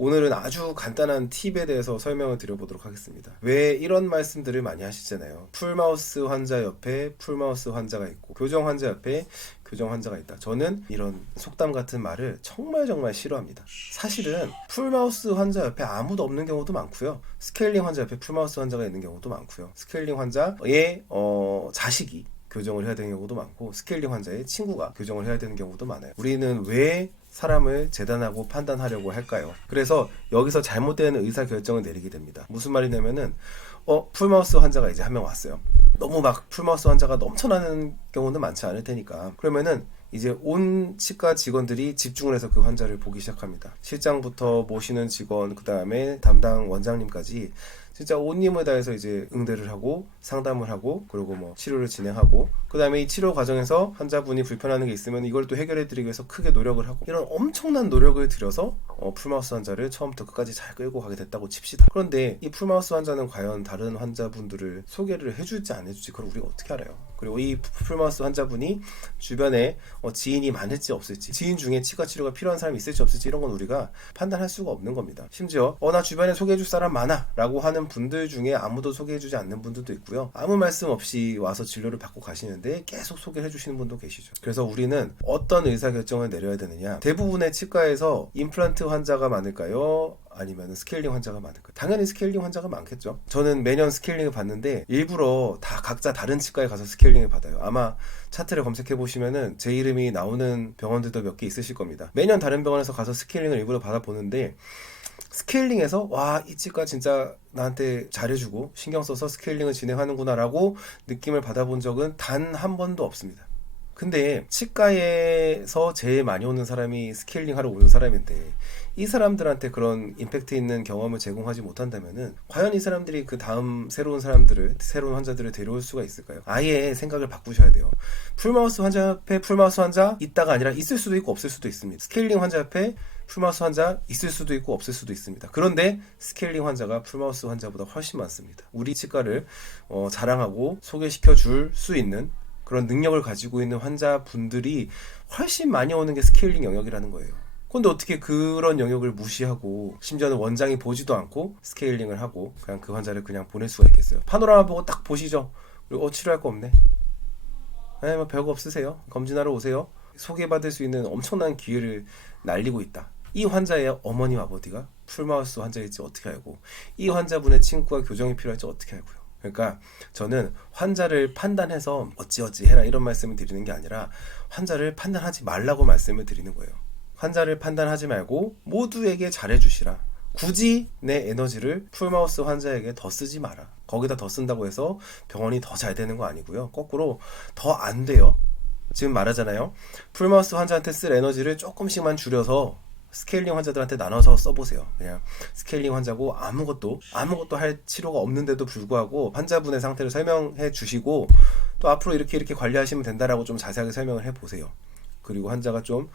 오늘은 아주 간단한 팁에 대해서 설명을 드려보도록 하겠습니다. 왜 이런 말씀들을 많이 하시잖아요. 풀마우스 환자 옆에 풀마우스 환자가 있고 교정 환자 옆에 교정 환자가 있다. 저는 이런 속담 같은 말을 정말 싫어합니다. 사실은 풀마우스 환자 옆에 아무도 없는 경우도 많고요. 스케일링 환자 옆에 풀마우스 환자가 있는 경우도 많고요. 스케일링 환자의 자식이 교정을 해야 되는 경우도 많고 스케일링 환자의 친구가 교정을 해야 되는 경우도 많아요. 우리는 왜 사람을 재단하고 판단하려고 할까요? 그래서 여기서 잘못된 의사결정을 내리게 됩니다. 무슨 말이냐면은 풀마우스 환자가 이제 한 명 왔어요. 너무 막 풀마우스 환자가 넘쳐나는 경우는 많지 않을 테니까 그러면은 이제 온 치과 직원들이 집중을 해서 그 환자를 보기 시작합니다. 실장부터 모시는 직원, 그 다음에 담당 원장님까지 진짜 온 힘을 다해서 이제 응대를 하고 상담을 하고 그리고 뭐 치료를 진행하고 그 다음에 이 치료 과정에서 환자분이 불편하는 게 있으면 이걸 또 해결해 드리기 위해서 크게 노력을 하고 이런 엄청난 노력을 들여서 풀마우스 환자를 처음부터 끝까지 잘 끌고 가게 됐다고 칩시다. 그런데 이 풀마우스 환자는 과연 다른 환자분들을 소개를 해줄지 안 해줄지 그걸 우리가 어떻게 알아요? 그리고 이 풀마우스 환자분이 주변에 지인이 많을지 없을지 지인 중에 치과 치료가 필요한 사람이 있을지 없을지 이런 건 우리가 판단할 수가 없는 겁니다. 심지어 나 주변에 소개해줄 사람 많아 라고 하는 분들 중에 아무도 소개해주지 않는 분들도 있고요. 아무 말씀 없이 와서 진료를 받고 가시는데 계속 소개를 해주시는 분도 계시죠. 그래서 우리는 어떤 의사결정을 내려야 되느냐, 대부분의 치과에서 임플란트 환자가 많을까요? 아니면 스케일링 환자가 많을까요? 당연히 스케일링 환자가 많겠죠. 저는 매년 스케일링을 받는데 일부러 다 각자 다른 치과에 가서 스케일링을 받아요. 아마 차트를 검색해 보시면은 제 이름이 나오는 병원들도 몇 개 있으실 겁니다. 매년 다른 병원에서 가서 스케일링을 일부러 받아보는데 스케일링에서 와, 이 치과 진짜 나한테 잘해주고 신경 써서 스케일링을 진행하는구나 라고 느낌을 받아본 적은 단 한 번도 없습니다. 근데 치과에서 제일 많이 오는 사람이 스케일링 하러 오는 사람인데 이 사람들한테 그런 임팩트 있는 경험을 제공하지 못한다면은 과연 이 사람들이 그 다음 새로운 환자들을 데려올 수가 있을까요? 아예 생각을 바꾸셔야 돼요. 풀마우스 환자 옆에 풀마우스 환자 있다가 아니라 있을 수도 있고 없을 수도 있습니다. 스케일링 환자 옆에 풀마우스 환자 있을 수도 있고 없을 수도 있습니다. 그런데 스케일링 환자가 풀마우스 환자보다 훨씬 많습니다. 우리 치과를 자랑하고 소개시켜 줄 수 있는 그런 능력을 가지고 있는 환자분들이 훨씬 많이 오는 게 스케일링 영역이라는 거예요. 근데 어떻게 그런 영역을 무시하고 심지어는 원장이 보지도 않고 스케일링을 하고 그냥 그 환자를 그냥 보낼 수가 있겠어요. 파노라마 보고 딱 보시죠. 그리고 치료할 거 없네. 뭐 별거 없으세요. 검진하러 오세요. 소개받을 수 있는 엄청난 기회를 날리고 있다. 이 환자의 어머님 아버지가 풀마우스 환자일지 어떻게 알고 이 환자분의 친구가 교정이 필요할지 어떻게 알고요. 그러니까 저는 환자를 판단해서 어찌어찌 해라 이런 말씀을 드리는 게 아니라 환자를 판단하지 말라고 말씀을 드리는 거예요. 환자를 판단하지 말고 모두에게 잘해주시라. 굳이 내 에너지를 풀마우스 환자에게 더 쓰지 마라. 거기다 더 쓴다고 해서 병원이 더 잘 되는 거 아니고요. 거꾸로 더 안 돼요. 지금 말하잖아요. 풀마우스 환자한테 쓸 에너지를 조금씩만 줄여서 스케일링 환자들한테 나눠서 써보세요. 그냥 스케일링 환자고 아무것도 할 치료가 없는데도 불구하고 환자분의 상태를 설명해 주시고 또 앞으로 이렇게 관리하시면 된다라고 좀 자세하게 설명을 해보세요. 그리고 환자가 좀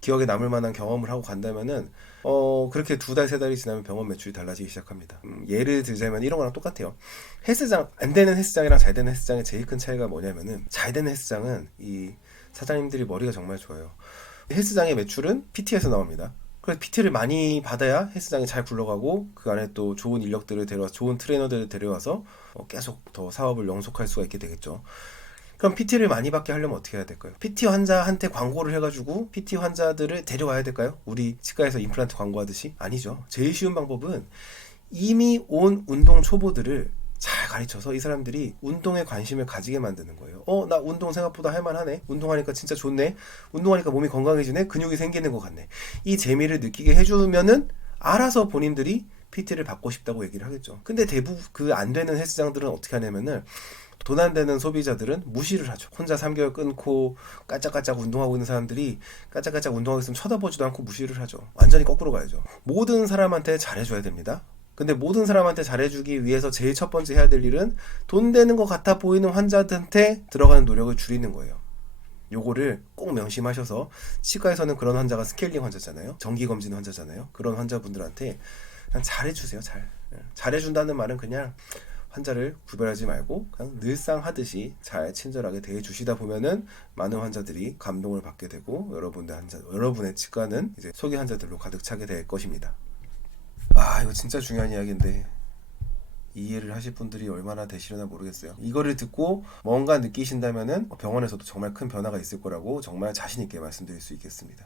기억에 남을 만한 경험을 하고 간다면은 그렇게 2달, 3달이 지나면 병원 매출이 달라지기 시작합니다. 예를 들자면 이런 거랑 똑같아요. 헬스장, 안 되는 헬스장이랑 잘 되는 헬스장의 제일 큰 차이가 뭐냐면은 잘 되는 헬스장은 이 사장님들이 머리가 정말 좋아요. 헬스장의 매출은 PT에서 나옵니다. 그래서 PT를 많이 받아야 헬스장이 잘 굴러가고 그 안에 또 좋은 인력들을 데려와서 좋은 트레이너들을 데려와서 계속 더 사업을 영속할 수가 있게 되겠죠. 그럼 PT를 많이 받게 하려면 어떻게 해야 될까요? PT 환자한테 광고를 해가지고 PT 환자들을 데려와야 될까요? 우리 치과에서 임플란트 광고하듯이? 아니죠. 제일 쉬운 방법은 이미 온 운동 초보들을 잘 가르쳐서 이 사람들이 운동에 관심을 가지게 만드는 거예요. 나 운동 생각보다 할만하네. 운동하니까 진짜 좋네. 운동하니까 몸이 건강해지네. 근육이 생기는 것 같네. 이 재미를 느끼게 해주면은 알아서 본인들이 PT를 받고 싶다고 얘기를 하겠죠. 근데 대부분 그 안 되는 헬스장들은 어떻게 하냐면은 돈 안 되는 소비자들은 무시를 하죠. 혼자 3개월 끊고 까짝까짝 운동하고 있는 사람들이 까짝까짝 운동하고 있으면 쳐다보지도 않고 무시를 하죠. 완전히 거꾸로 가야죠. 모든 사람한테 잘해줘야 됩니다. 근데 모든 사람한테 잘해주기 위해서 제일 첫 번째 해야 될 일은 돈 되는 것 같아 보이는 환자한테 들어가는 노력을 줄이는 거예요. 요거를 꼭 명심하셔서 치과에서는 그런 환자가 스케일링 환자잖아요. 정기검진 환자잖아요. 그런 환자분들한테 그냥 잘해주세요. 잘해준다는 말은 그냥 환자를 구별하지 말고 그냥 늘상 하듯이 잘 친절하게 대해주시다 보면은 많은 환자들이 감동을 받게 되고 여러분의 치과는 이제 소개 환자들로 가득 차게 될 것입니다. 이거 진짜 중요한 이야기인데 이해를 하실 분들이 얼마나 되시려나 모르겠어요. 이거를 듣고 뭔가 느끼신다면은 병원에서도 정말 큰 변화가 있을 거라고 정말 자신 있게 말씀드릴 수 있겠습니다.